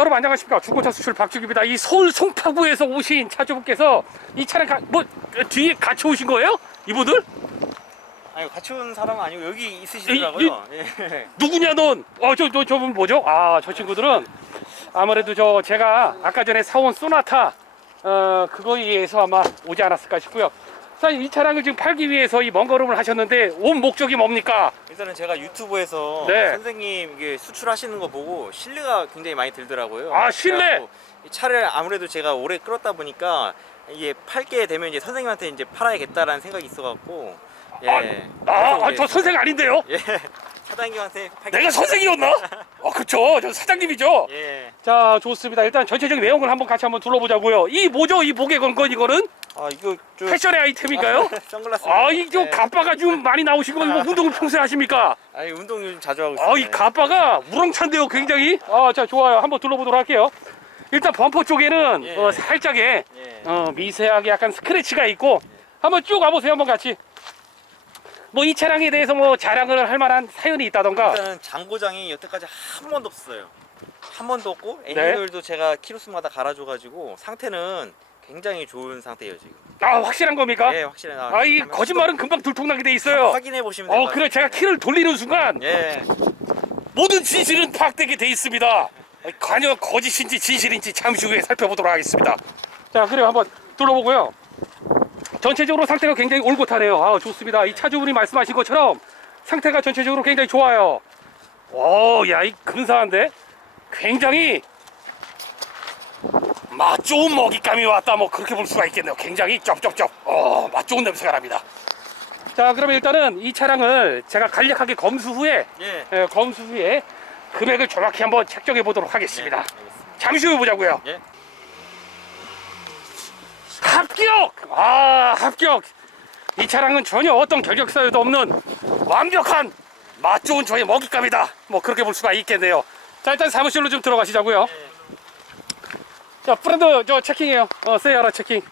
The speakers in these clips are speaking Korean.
여러분 안녕하십니까 중고차 수출 박주기입니다 이 서울 송파구에서 오신 차주분께서 이 차량 가, 뭐 어, 뒤에 같이 오신 거예요? 이분들? 아니 같이 온 사람은 아니고 여기 있으시더라고요. 예. 누구냐 넌? 어저 저 저분 뭐죠? 아 저 친구들은 아무래도 저 제가 아까 전에 사온 소나타 어 그거에 의해서 아마 오지 않았을까 싶고요 사장님 이 차량을 지금 팔기 위해서 이 먼 걸음을 하셨는데 온 목적이 뭡니까? 일단은 제가 유튜브에서 네. 선생님 이게 수출하시는 거 보고 신뢰가 굉장히 많이 들더라고요. 아, 신뢰? 이 차를 아무래도 제가 오래 끌었다 보니까 이게 팔게 되면 이제 선생님한테 이제 팔아야겠다라는 생각이 있어갖고 예. 아, 아, 이제- 저 선생 아닌데요? 예. 사장님한테 팔게 내가 선생이었나? 어 그쵸 저 사장님이죠 예. 자 좋습니다 일단 전체적인 내용을 한번 같이 한번 둘러보자고요 이 뭐죠 이 목에 건 건 이거는 아 이거 좀 패션의 아이템인가요? 선글라스. 아이좀 예. 가빠가 좀 많이 나오신 거 이거 운동을 평소에 하십니까? 아니 운동 요즘 자주 하고 있어요. 아 이 가빠가 우렁찬데요 굉장히 아 자 좋아요 한번 둘러보도록 할게요 일단 범퍼 쪽에는 예. 어, 살짝의 예. 어, 미세하게 약간 스크래치가 있고 한번 쭉 와보세요 한번 같이 뭐 이 차량에 대해서 뭐 자랑을 할 만한 사연이 있다던가 일단은 장고장이 여태까지 한 번도 없었어요. 한 번도 없고 네. 엔진오일도 제가 키로수마다 갈아줘가지고 상태는 굉장히 좋은 상태예요 지금. 아 확실한 겁니까? 예, 확실히 나. 아 이 거짓말은 금방 들통나게 돼 있어요 확인해 보시면 돼요. 어 그래 제가 키를 돌리는 순간 예. 모든 진실은 파악되게 돼 있습니다. 과연 거짓인지 진실인지 잠시 후에 살펴보도록 하겠습니다. 자, 그래요. 한번 둘러보고요. 전체적으로 상태가 굉장히 올곧하네요. 아, 좋습니다. 이 차주분이 말씀하신 것처럼 상태가 전체적으로 굉장히 좋아요. 오, 야, 이 근사한데? 굉장히 맛 좋은 먹잇감이 왔다. 뭐 그렇게 볼 수가 있겠네요. 굉장히 쩝쩝쩝. 어, 맛 좋은 냄새가 납니다. 자, 그러면 일단은 이 차량을 제가 간략하게 검수 후에 예. 예, 검수 후에 금액을 정확히 한번 책정해 보도록 하겠습니다. 예. 잠시 후에 보자고요. 예. 합격! 아, 합격! 이 차량은 전혀 어떤 결격 사유도 없는 완벽한 맛 좋은 저의 먹잇감이다. 뭐 그렇게 볼 수가 있겠네요. 자, 일단 사무실로 좀 들어가시자고요. 예. 자, 브랜드 저 체킹해요. 어, 세이하라 체킹.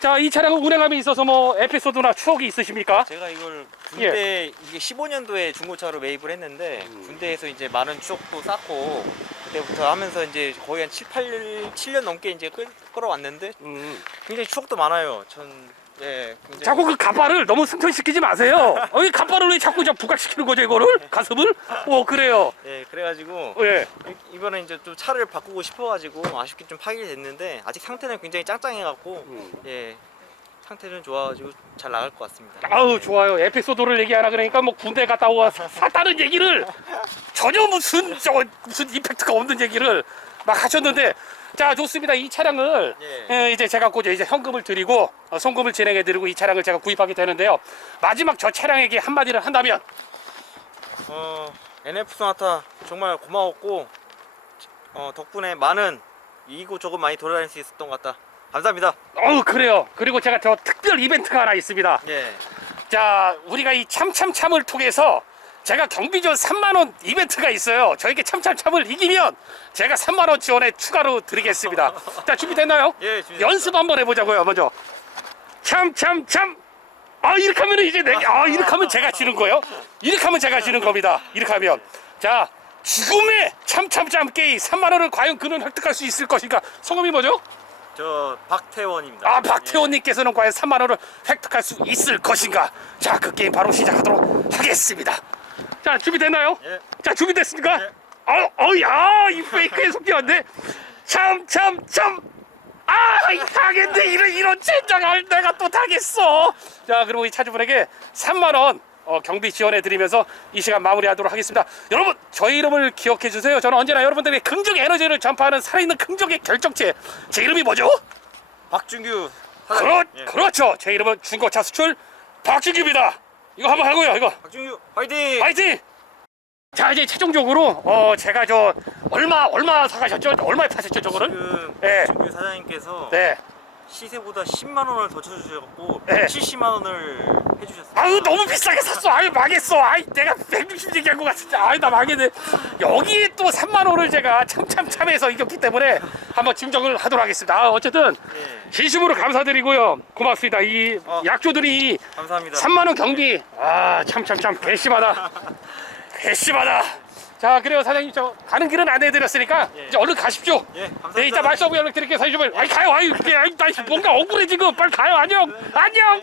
자, 이 차량은 운행함에 있어서 뭐 에피소드나 추억이 있으십니까? 제가 이걸 예. 군대 이게 15년도에 중고차로 매입을 했는데 음. 군대에서 이제 많은 추억도 쌓고 그때부터 하면서 이제 거의 한 7, 8, 7년 넘게 이제 끌, 끌어왔는데 음. 굉장히 추억도 많아요. 전 예, 굉장히 자꾸 그 갑바를 너무 승천시키지 마세요. 어, 이 갑바를 왜 자꾸 저 부각시키는 거죠, 이거를? 가슴을? 어, 그래요. 예, 그래가지고 예. 이- 이번에 이제 좀 차를 바꾸고 싶어가지고 아쉽게 좀 파기를 됐는데 아직 상태는 굉장히 짱짱해갖고 음. 예 상태는 좋아가지고 잘 나갈 것 같습니다. 아우 좋아요 에피소드를 얘기하라 그러니까 뭐 군대 갔다 와 샀다는 얘기를 전혀 무슨 저 무슨 이펙트가 없는 얘기를 막 하셨는데 자 좋습니다 이 차량을 예. 예, 이제 제가 곧 이제 현금을 드리고 어, 송금을 진행해 드리고 이 차량을 제가 구입하게 되는데요 마지막 저 차량에게 한마디를 한다면 어 NF 소나타 정말 고마웠고 어 덕분에 많은 이곳저곳 많이 돌아다닐 수 있었던 것 같다. 감사합니다. 어우 그래요 그리고 제가 저 특별 이벤트가 하나 있습니다 예. 자, 우리가 이 참참참을 통해서 제가 경비전 3만 원 이벤트가 있어요. 저에게 참참참을 이기면 제가 3만 원 지원에 추가로 드리겠습니다. 자, 준비됐나요? 예, 준비됐습니다. 연습 한번 해보자고요. 먼저 참참참. 아 이렇게 하면 이제 내게 아 이렇게 하면 제가 지는 거예요. 이렇게 하면 제가 지는 겁니다. 이렇게 하면 자 죽음의 참참참 게임 3만 원을 과연 그는 획득할 수 있을 것인가? 성함이 뭐죠? 저 박태원입니다. 아 박태원님께서는 과연 3만 원을 획득할 수 있을 것인가? 자 그 게임 바로 시작하도록 하겠습니다. 자 준비됐나요? 예. 자 준비됐습니까? 예. 어, 어야 이 페이크의 속기였네. 참참 참. 아, 이 당했네. 이런 이런 젠장을 내가 또 당했어. 자, 그리고 이 차주분에게 3만 원 어, 경비 지원해 드리면서 이 시간 마무리하도록 하겠습니다. 여러분, 저희 이름을 기억해 주세요. 저는 언제나 여러분들에게 긍정 에너지를 전파하는 살아있는 긍정의 결정체. 제 이름이 뭐죠? 박준규 그렇. 예. 그렇죠. 제 이름은 중고차 수출 박준규입니다. 이거 한번 하고요. 이거 박준규 화이팅! 파이팅! 자 이제 최종적으로 어 제가 저 얼마 얼마 사가셨죠? 얼마에 파셨죠 저거를? 지금 예. 박준규 사장님께서 네. 시세보다 10만 원을 더 쳐주셔갖고 예. 170만 원을 해주셨어요. 아유 너무 비싸게 샀어. 아유 망했어. 아이 내가 160 얘기한 것 같은데 아유 나 망했네. 여기에 또 3만 원을 제가 참참참해서 이겼기 때문에 한번 증정을 하도록 하겠습니다. 아, 어쨌든 예. 진심으로 감사드리고요. 고맙습니다. 이 어. 약조들이 감사합니다. 3만 원 경비. 아, 참참참 괘씸하다. 괘씸하다. 자 그래요 사장님 저 가는 길은 안내해드렸으니까 예. 이제 얼른 가십시오 예, 감사합니다. 네 이따 말씀 연락드릴게요 사장님 아이 가요 아이, 아이 나 뭔가 억울해 지금 빨리 가요 안녕 안녕